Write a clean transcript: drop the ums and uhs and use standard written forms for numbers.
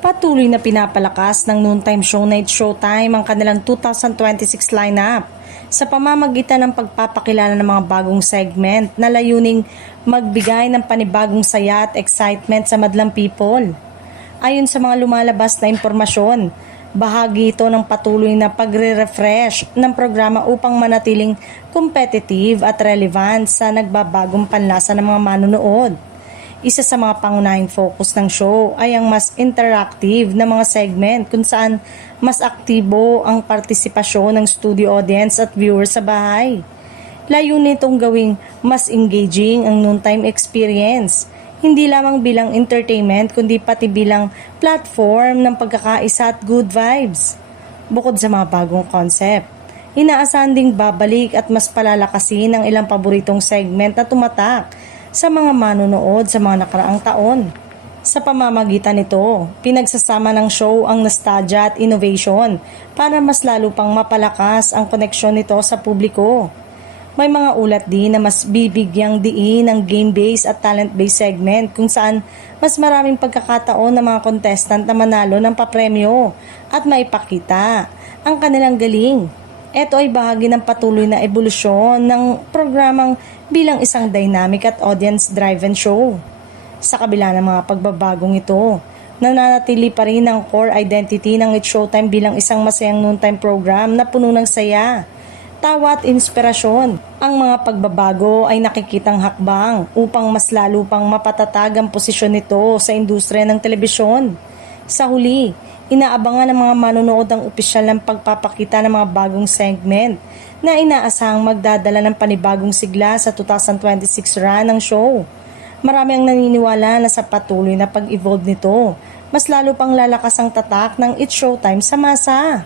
Patuloy na pinapalakas ng noontime show na It's Showtime ang kanilang 2026 lineup sa pamamagitan ng pagpapakilala ng mga bagong segment na layuning magbigay ng panibagong saya at excitement sa madlang people. Ayon sa mga lumalabas na impormasyon, bahagi ito ng patuloy na pagre-refresh ng programa upang manatiling competitive at relevant sa nagbabagong panlasa ng mga manonood. Isa sa mga pangunahing focus ng show ay ang mas interactive na mga segment kung saan mas aktibo ang partisipasyon ng studio audience at viewers sa bahay. Layunin itong gawing mas engaging ang noontime experience, hindi lamang bilang entertainment kundi pati bilang platform ng pagkakaisa at good vibes. Bukod sa mga bagong concept, inaasahan ding babalik at mas palalakasin ang ilang paboritong segment na tumatak sa mga manonood sa mga nakaraang taon. Sa pamamagitan nito, pinagsasama ng show ang nostalgia at innovation para mas lalo pang mapalakas ang koneksyon nito sa publiko. May mga ulat din na mas bibigyang diin ang game-based at talent-based segment kung saan mas maraming pagkakataon ng mga contestant na manalo ng papremyo at maipakita ang kanilang galing. Ito ay bahagi ng patuloy na ebolusyon ng programang bilang isang dynamic at audience-driven show. Sa kabila ng mga pagbabagong ito, nananatili pa rin ang core identity ng It's Showtime bilang isang masayang noontime program na puno ng saya, tawa at inspirasyon. Ang mga pagbabago ay nakikitang hakbang upang mas lalo pang mapatatag ang posisyon nito sa industriya ng telebisyon. Sa huli, inaabangan ng mga manonood ang opisyal ng pagpapakita ng mga bagong segment na inaasahang magdadala ng panibagong sigla sa 2026 run ng show. Marami ang naniniwala na sa patuloy na pag-evolve nito, mas lalo pang lalakas ang tatak ng It's Showtime sa masa.